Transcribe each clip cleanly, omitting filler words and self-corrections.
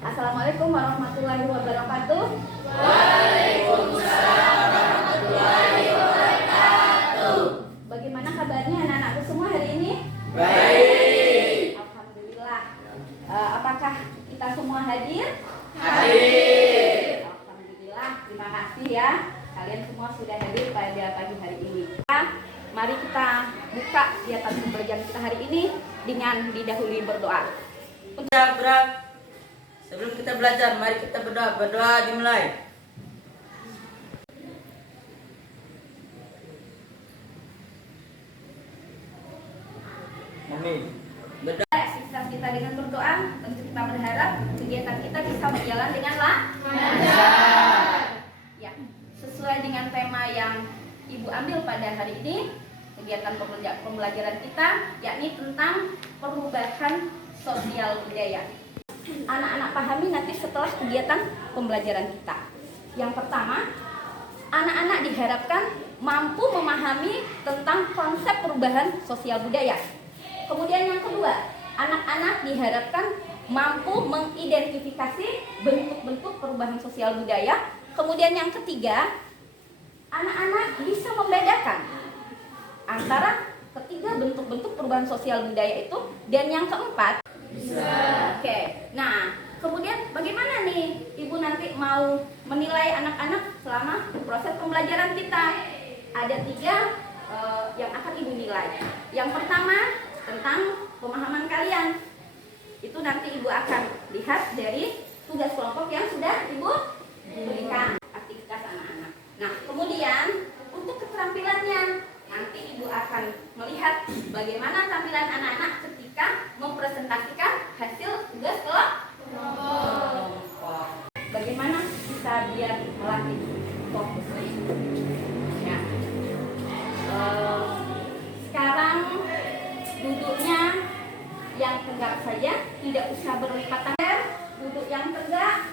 Assalamualaikum warahmatullahi wabarakatuh. Waalaikumsalam warahmatullahi wabarakatuh. Bagaimana kabarnya anak-anakku semua hari ini? Baik. Alhamdulillah. Apakah kita semua hadir? Hadir. Alhamdulillah, terima kasih ya. Kalian semua sudah hadir pada pagi hari ini. Mari kita buka kegiatan pembelajaran kita hari ini dengan didahului berdoa. Sebelum kita belajar, mari kita berdoa. Berdoa dimulai. Amin. Setelah kita dengan berdoa, tentu kita berharap kegiatan kita bisa berjalan dengan lancar. Ya, sesuai dengan tema yang Ibu ambil pada hari ini, kegiatan pembelajaran kita yakni tentang perubahan sosial budaya. Anak-anak pahami nanti setelah kegiatan pembelajaran kita. Yang pertama, anak-anak diharapkan mampu memahami tentang konsep perubahan sosial budaya. Kemudian yang kedua, anak-anak diharapkan mampu mengidentifikasi bentuk-bentuk perubahan sosial budaya. Kemudian yang ketiga, anak-anak bisa membedakan antara ketiga bentuk-bentuk perubahan sosial budaya itu. Dan yang keempat, Oke, nah kemudian bagaimana nih Ibu nanti mau menilai anak-anak selama proses pembelajaran kita? Ada tiga yang akan Ibu nilai. Yang pertama tentang pemahaman kalian. Itu nanti Ibu akan lihat dari tugas kelompok yang sudah Ibu berikan aktivitas anak-anak. Nah kemudian untuk keterampilannya, nanti Ibu akan melihat bagaimana tampilan anak-anak ketika mempresentasikan hasil tugas kelompok. Bagaimana kita biar melatih fokus. Nah, sekarang duduknya yang tegak saja, tidak usah berlipat tangan. Duduk yang tegak.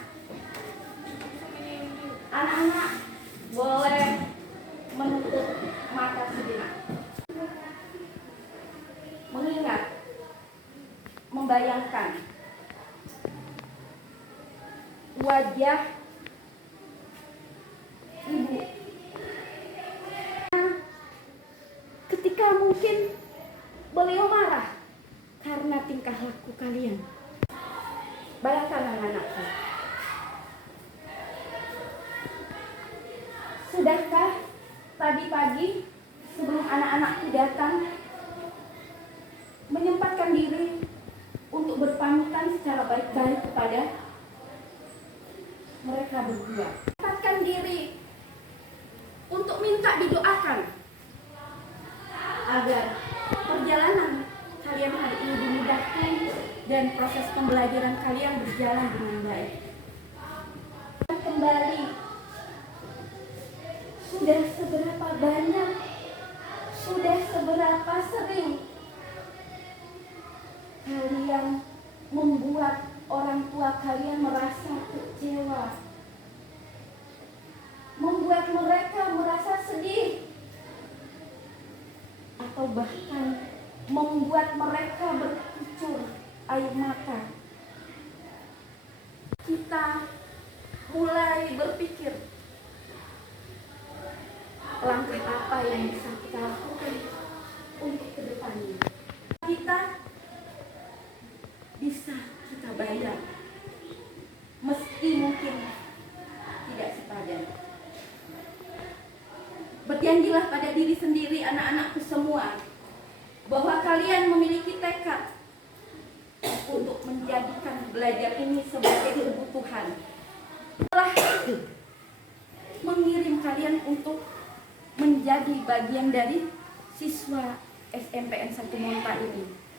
Anak-anak boleh menutup mata sejenak. Mengingat, membayangkan wajah Ibu ketika mungkin beliau marah karena tingkah laku kalian. Bayangkan anak-anakku. Sudahkah tadi pagi sebelum anak-anakku datang menyempatkan diri untuk berpamitan secara baik-baik kepada mereka berdua? Menyempatkan diri untuk minta didoakan agar perjalanan kalian hari ini dimudahkan dan proses pembelajaran kalian berjalan dengan baik. Kembali, sudah seberapa banyak, sudah seberapa sering kalian membuat orang tua kalian merasa kecewa, membuat mereka merasa sedih, atau bahkan membuat mereka berkucur air mata. Kita mulai berpikir, langkah apa yang bisa kita lakukan untuk kedepannya. Kita bisa kita bayar, meski mungkin tidak sepadan. Berjanjilah pada diri sendiri anak-anakku semua bahwa kalian memiliki tekad untuk menjadikan belajar ini sebagai kebutuhan. Telah mengirim kalian untuk menjadi bagian dari siswa SMPN 1 Monta ini.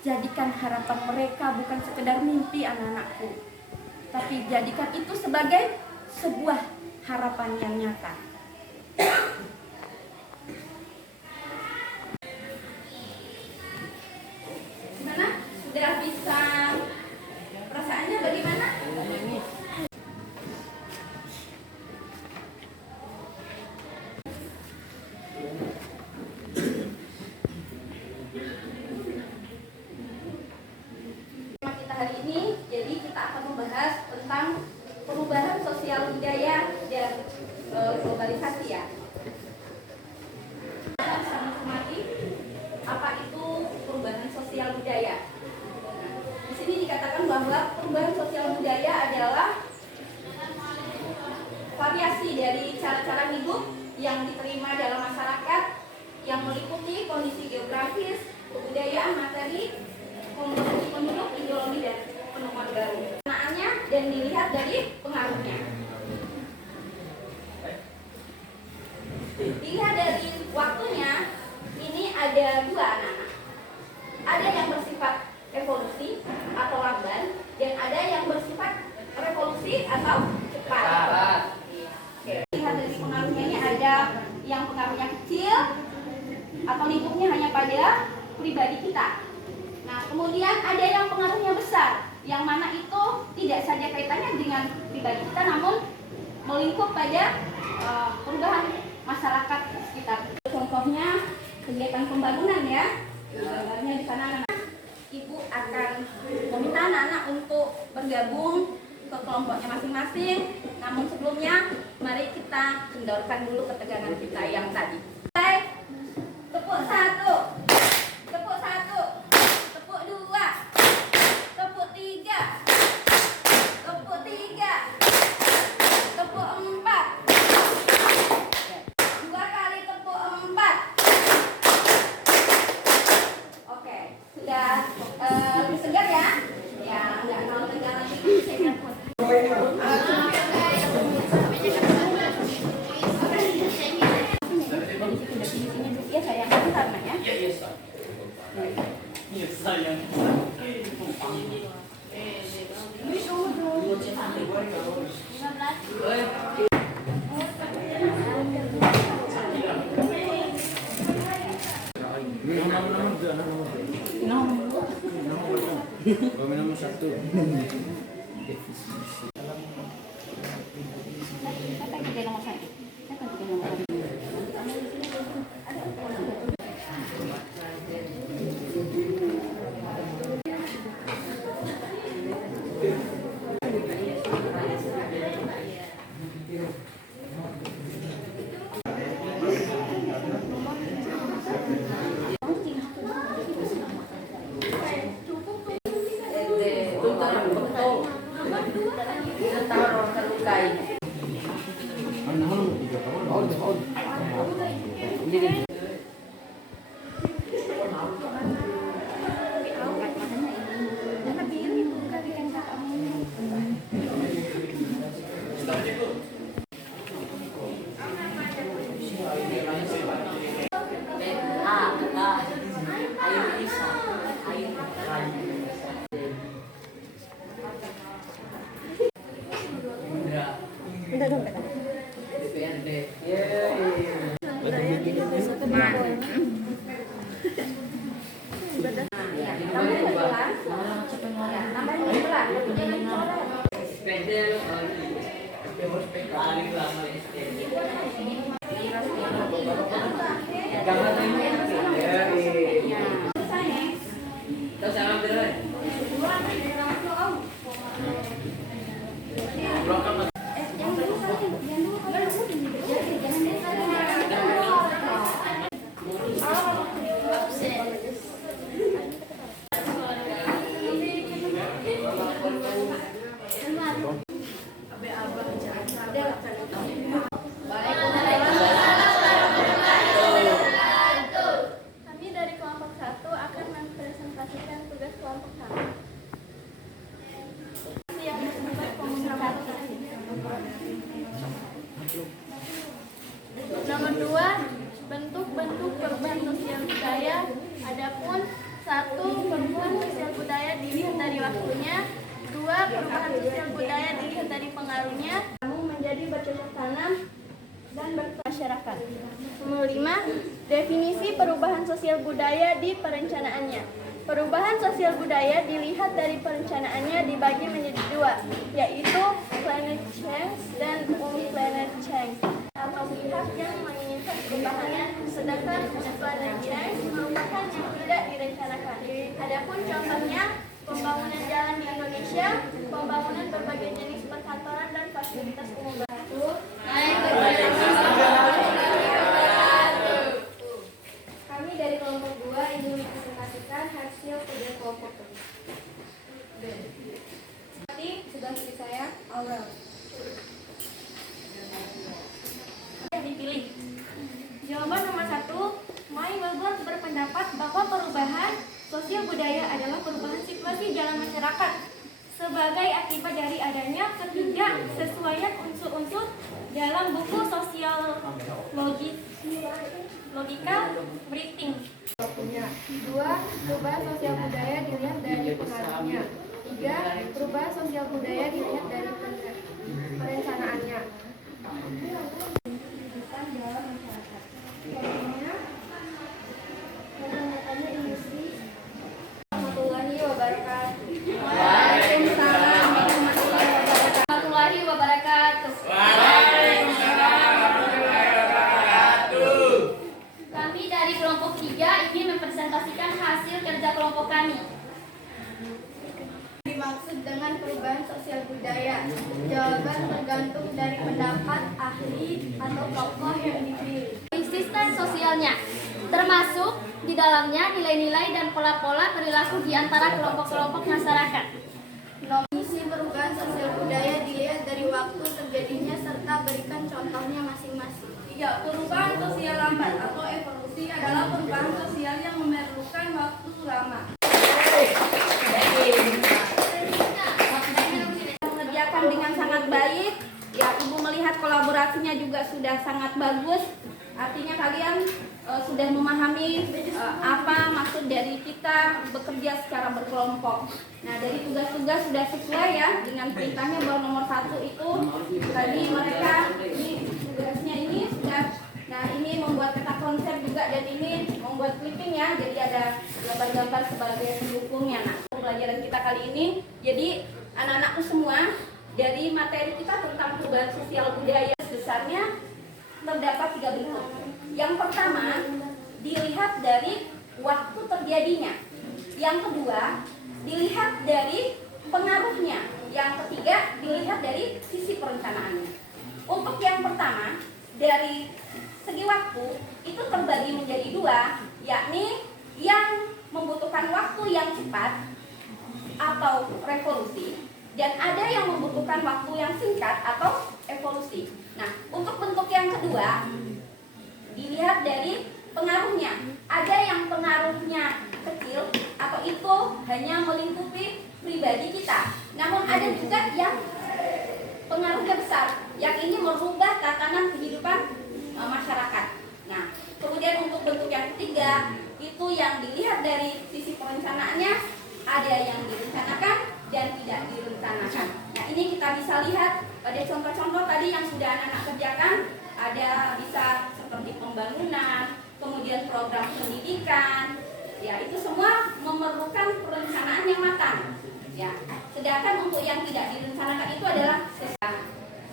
Jadikan harapan mereka bukan sekedar mimpi anak-anakku, tapi jadikan itu sebagai sebuah harapan yang nyata. Gimana? Sudah bisa? Perasaannya bagaimana? Kita hari ini, jadi kita akan membahas tentang perubahan sosial budaya dan globalisasi ya. Sama semati, apa itu perubahan sosial budaya? Di sini dikatakan bahwa perubahan sosial budaya adalah variasi dari cara-cara hidup yang diterima dalam masyarakat yang meliputi kondisi geografis, kebudayaan, materi, komposisi penduduk, ideologi, dan penemuan baru. Kegunaannya dan dilihat dari pengaruhnya. Dilihat dari waktunya, ini ada dua anak-anak. Ada yang bersifat evolusi atau lamban, dan ada yang bersifat revolusi atau cepat. Oke. Lihat dari pengaruhnya, ini ada yang pengaruhnya kecil atau lingkupnya hanya pada pribadi kita. Nah, kemudian ada yang pengaruhnya besar, yang mana itu tidak saja kaitannya dengan pribadi kita, namun melingkup pada perubahan masyarakat sekitar. Contohnya kegiatan pembangunan ya. Gambarnya di sana anak-anak. Ibu akan meminta anak-anak untuk bergabung ke kelompoknya masing-masing. Namun sebelumnya, mari kita kendorkan dulu ketegangan kita yang tadi. Tepuk 1, tepuk 1, tepuk 2, tepuk 3, tepuk 3, tepuk 4. 2 kali tepuk 4. Oke, sudah lebih segar ya? Ya, nggak terlalu tegang lagi. Ya sayang, bentar Nak ya. Iya sayang. Nomor satu. Siapa yang tiga nomor 1? Siapa yang tiga nomor 1? Kami dari kelompok 1 akan mempresentasikan tugas kelompok 1. Yang bersifat komunikasi. Nomor 2, bentuk-bentuk perubahan sosial budaya. Adapun 1, perubahan sosial budaya dilihat dari waktunya. 2, perubahan sosial budaya dilihat dari pengaruhnya. Kamu menjadi bercocok tanam dan bermasyarakat. Nomor 5, definisi perubahan sosial budaya di perencanaannya. Perubahan sosial budaya dilihat dari perencanaannya dibagi menjadi 2, yaitu climate change dan non-climate change, atau pihak yang menginginkan perubahan, sedangkan climate change merupakan yang tidak direncanakan. Adapun contohnya, pembangunan jalan di Awal. Dipilih. Jawaban nomor 1, Mai Wilbur berpendapat bahwa perubahan sosial budaya adalah perubahan situasi dalam masyarakat sebagai akibat dari adanya ketidaksesuaian unsur-unsur dalam buku sosial logika Briting. 2. Perubahan sosial budaya dilihat dari pengaruhnya. 3. Perubahan sosial budaya dilihat dari perencanaannya. Dalam masyarakat. Contohnya, peningkatannya industri. Warahmatullahi wabarakatuh. Waalaikumsalam warahmatullahi wabarakatuh. Kami dari kelompok 3 ingin mempresentasikan hasil kerja kelompok kami. Dimaksud dengan perubahan sosial budaya? Jawaban tergantung dari pendapat ahli atau tokoh yang dipilih. Sistem sosialnya, termasuk di dalamnya nilai-nilai dan pola-pola perilaku di antara kelompok-kelompok masyarakat. Misi perubahan sosial budaya dilihat dari waktu terjadinya serta berikan contohnya masing-masing. 3. Perubahan sosial lambat atau evolusi adalah perubahan sosial yang memerlukan waktu lama. Mengerjakan dengan sangat baik, ya Ibu melihat kolaborasinya juga sudah sangat bagus. Artinya kalian sudah memahami apa maksud dari kita bekerja secara berkelompok. Nah, dari tugas-tugas sudah sesuai ya dengan perintahnya bahwa nomor 1 itu tadi mereka ini tugasnya ini sudah. Nah, ini membuat peta konsep juga dan ini membuat clipping ya. Jadi ada gambar-gambar sebagai pendukungnya. Nah, pembelajaran kita kali ini jadi anak-anakku semua dari materi kita tentang perubahan sosial budaya besarnya terdapat 3 bentuk. Yang pertama, dilihat dari waktu terjadinya. Yang kedua, dilihat dari pengaruhnya. Yang ketiga, dilihat dari sisi perencanaannya. Untuk yang pertama, dari segi waktu itu terbagi menjadi 2, yakni yang membutuhkan waktu yang cepat atau revolusi, dan ada yang membutuhkan waktu yang singkat atau evolusi. Nah, untuk bentuk yang kedua dilihat dari pengaruhnya. Ada yang pengaruhnya kecil atau itu hanya melingkupi pribadi kita. Namun ada juga yang pengaruhnya besar, yang ini merubah tatanan kehidupan masyarakat. Nah, kemudian untuk bentuk yang ketiga itu yang dilihat dari sisi perencanaannya, ada yang direncanakan dan tidak direncanakan. Nah, ini kita bisa lihat pada contoh-contoh tadi yang sudah anak-anak kerjakan. Ada bisa seperti pembangunan, kemudian program pendidikan. Ya, itu semua memerlukan perencanaan yang matang. Ya, sedangkan untuk yang tidak direncanakan itu adalah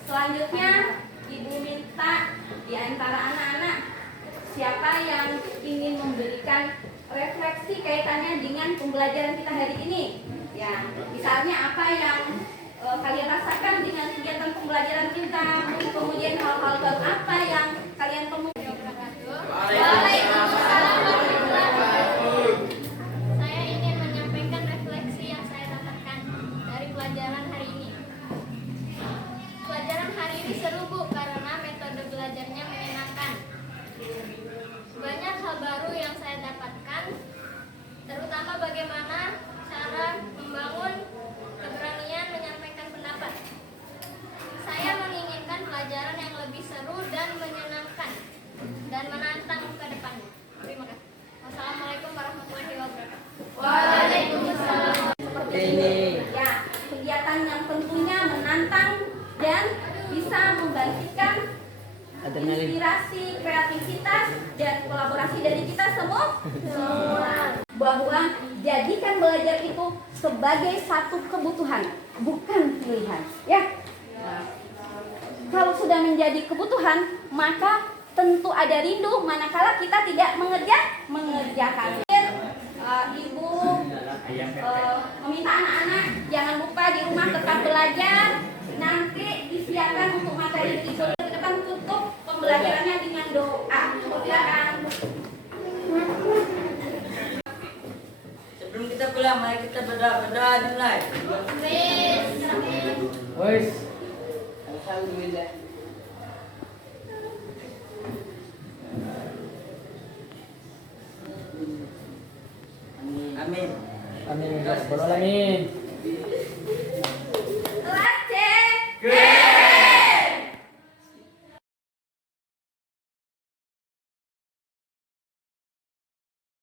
selanjutnya Ibu minta di antara anak-anak siapa yang ingin memberikan refleksi kaitannya dengan pembelajaran kita hari ini. Ya, misalnya apa yang kalian rasakan dengan kegiatan pembelajaran kita, kemudian hal-hal baru apa yang kalian temukan. Waalaikumsalam warahmatullahi wabarakatuh. Saya ingin menyampaikan refleksi yang saya dapatkan dari pelajaran hari ini. Pelajaran hari ini seru Bu, karena metode belajarnya menyenangkan. Banyak hal baru yang saya dapatkan, terutama bagaimana cara membangun keberanian menyampaikan pendapat. Saya menginginkan pelajaran yang lebih seru dan menyenangkan dan menantang ke depannya. Terima kasih. Wassalamualaikum warahmatullahi wabarakatuh. Waalaikumsalam. Seperti ini. Ya, kegiatan yang tentunya menantang dan bisa membangkitkan inspirasi, kreativitas, dan kolaborasi dari kita semua. Bahwa jadikan belajar itu sebagai satu kebutuhan, bukan pilihan. Ya. Kalau sudah menjadi kebutuhan, maka tentu ada rindu manakala kita tidak mengerjakan. Ibu meminta anak-anak jangan lupa di rumah tetap belajar. Nanti disiapkan untuk materi itu. Kita tutup pembelajarannya dengan doa. Silakan. Sebelum kita pulang, mari kita berdoa dimulai. Amin. Wes. Alhamdulillah. Amin. Amin. Ya Rabbal alamin.